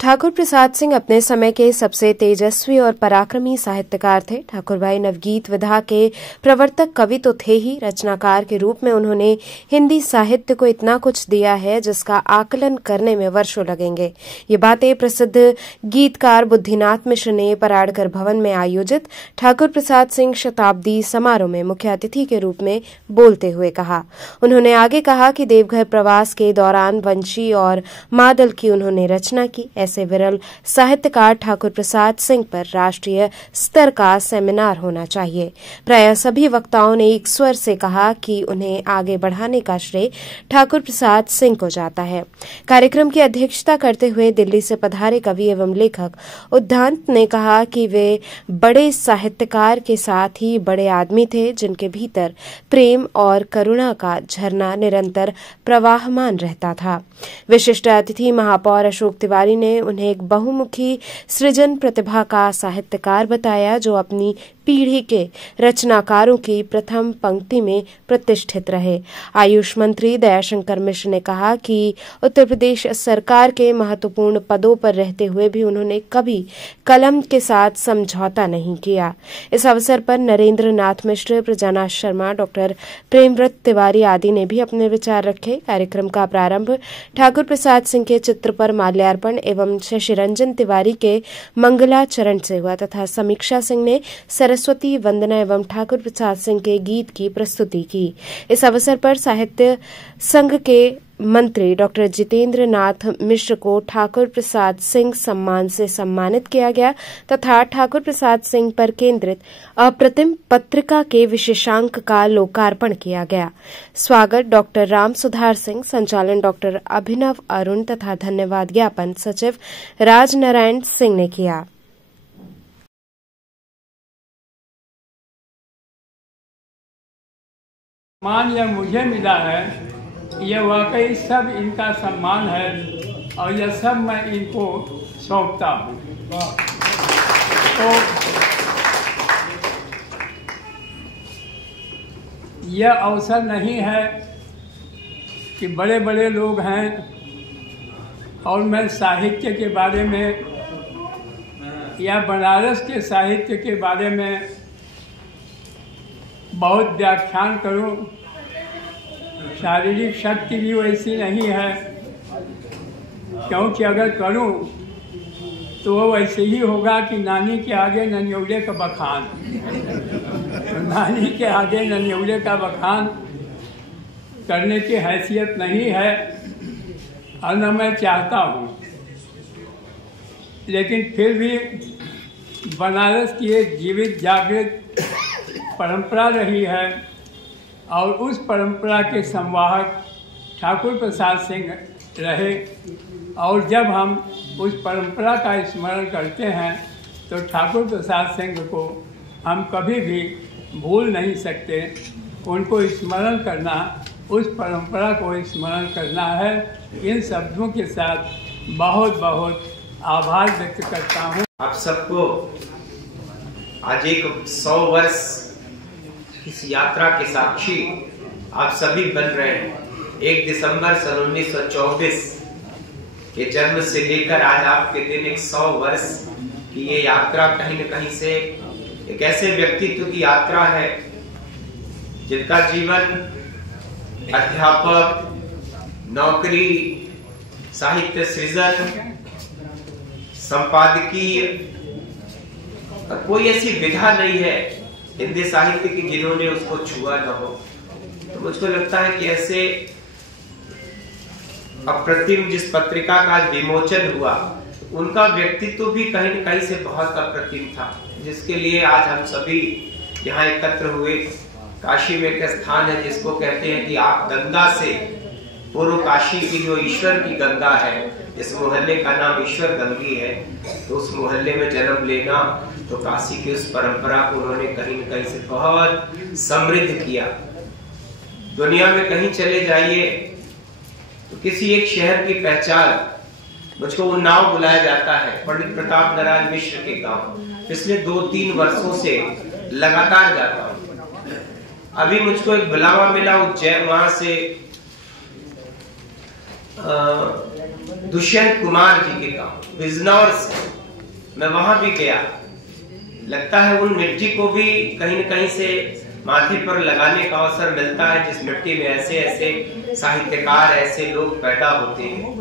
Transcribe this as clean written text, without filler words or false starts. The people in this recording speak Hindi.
ठाकुर प्रसाद सिंह अपने समय के सबसे तेजस्वी और पराक्रमी साहित्यकार थे। ठाकुर भाई नवगीत विधा के प्रवर्तक कवि तो थे ही, रचनाकार के रूप में उन्होंने हिंदी साहित्य को इतना कुछ दिया है जिसका आकलन करने में वर्षों लगेंगे। ये बातें प्रसिद्ध गीतकार बुद्धिनाथ मिश्र ने पराड़कर भवन में आयोजित ठाकुर प्रसाद सिंह शताब्दी समारोह में मुख्य अतिथि के रूप में बोलते हुए कहा। उन्होंने आगे कहा कि देवघर प्रवास के दौरान वंशी और मादल की उन्होंने रचना की। ऐसे विरल साहित्यकार ठाकुर प्रसाद सिंह पर राष्ट्रीय स्तर का सेमिनार होना चाहिए। प्राय सभी वक्ताओं ने एक स्वर से कहा कि उन्हें आगे बढ़ाने का श्रेय ठाकुर प्रसाद सिंह को जाता है। कार्यक्रम की अध्यक्षता करते हुए दिल्ली से पधारे कवि एवं लेखक उद्दांत ने कहा कि वे बड़े साहित्यकार के साथ ही बड़े आदमी थे, जिनके भीतर प्रेम और करुणा का झरना निरंतर प्रवाहमान रहता था। विशिष्ट अतिथि महापौर अशोक तिवारी ने उन्हें एक बहुमुखी सृजन प्रतिभा का साहित्यकार बताया, जो अपनी पीढ़ी के रचनाकारों की प्रथम पंक्ति में प्रतिष्ठित रहे। आयुष मंत्री दयाशंकर मिश्र ने कहा कि उत्तर प्रदेश सरकार के महत्वपूर्ण पदों पर रहते हुए भी उन्होंने कभी कलम के साथ समझौता नहीं किया। इस अवसर पर नरेंद्र नाथ मिश्र, प्रजानाथ शर्मा, डॉक्टर प्रेमव्रत तिवारी आदि ने भी अपने विचार रखे। कार्यक्रम का प्रारंभ ठाकुर प्रसाद सिंह के चित्र पर माल्यार्पण एवं शशिरंजन तिवारी के मंगलाचरण से हुआ तथा समीक्षा सिंह ने सरस्वती वंदना एवं ठाकुर प्रसाद सिंह के गीत की प्रस्तुति की। इस अवसर पर साहित्य संघ के मंत्री डॉक्टर जितेंद्र नाथ मिश्र को ठाकुर प्रसाद सिंह सम्मान से सम्मानित किया गया तथा ठाकुर प्रसाद सिंह पर केंद्रित अप्रतिम पत्रिका के विशेषांक का लोकार्पण किया गया। स्वागत डॉक्टर राम सुधार सिंह, संचालन डॉक्टर अभिनव अरुण तथा धन्यवाद ज्ञापन सचिव राजनारायण सिंह ने किया। सम्मान यह मुझे मिला है, यह वाकई सब इनका सम्मान है और यह सब मैं इनको सौंपता हूँ। तो यह अवसर नहीं है कि बड़े बड़े लोग हैं और मैं साहित्य के बारे में या बनारस के साहित्य के बारे में बहुत व्याख्यान करूं। शारीरिक शक्ति भी वैसी नहीं है, क्योंकि अगर करूं तो वो वैसे ही होगा कि नानी के आगे ननियोले का बखान। तो नानी के आगे ननियोले का बखान करने की हैसियत नहीं है और न मैं चाहता हूं। लेकिन फिर भी बनारस की एक जीवित जागृत परंपरा रही है और उस परंपरा के संवाहक ठाकुर प्रसाद सिंह रहे। और जब हम उस परंपरा का स्मरण करते हैं तो ठाकुर प्रसाद सिंह को हम कभी भी भूल नहीं सकते। उनको स्मरण करना, उस परंपरा को स्मरण करना है। इन शब्दों के साथ बहुत बहुत आभार व्यक्त करता हूँ। आप सबको आज एक 100 वर्ष इस यात्रा के साक्षी आप सभी बन रहे हैं। 1 दिसंबर सन 1924 के जन्म से लेकर आज आपके दिन एक 100 वर्ष की ये यात्रा कहीं न कहीं से एक ऐसे व्यक्तित्व की यात्रा है जिनका जीवन अध्यापक, नौकरी, साहित्य सृजन, संपादकीय, कोई ऐसी विधा नहीं है हिंदी साहित्य की जिन्होंने उसको छुआ न हो। तो मुझको लगता है कि ऐसे अप्रतिम जिस पत्रिका का आज विमोचन हुआ, उनका व्यक्तित्व भी कहीं न कहीं से बहुत अप्रतिम था, जिसके लिए आज हम सभी यहाँ एकत्र हुए। काशी में एक स्थान है जिसको कहते हैं कि आप गंगा से पूर्व काशी की जो ईश्वर की गंगा है, इस मोहल्ले का नाम ईश्वर गंगी है, तो उस मोहल्ले में जन्म लेना, तो काशी की उस परंपरा को उन्होंने कहीं न कहीं से बहुत समृद्ध किया। दुनिया में कहीं चले जाइए तो किसी एक शहर की पहचान, मुझको उन्नाव बुलाया जाता है, पंडित प्रताप नारायण मिश्र के गांव। पिछले 2-3 वर्षों से लगातार जाता हूँ। अभी मुझको एक बुलावा मिला उज्जैन, वहां से दुष्यंत कुमार जी के गांव बिजनौर से। मैं वहां भी गया, लगता है उन मिट्टी को भी कहीं न कहीं से माथे पर लगाने का अवसर मिलता है, जिस मिट्टी में ऐसे ऐसे साहित्यकार, ऐसे लोग पैदा होते हैं।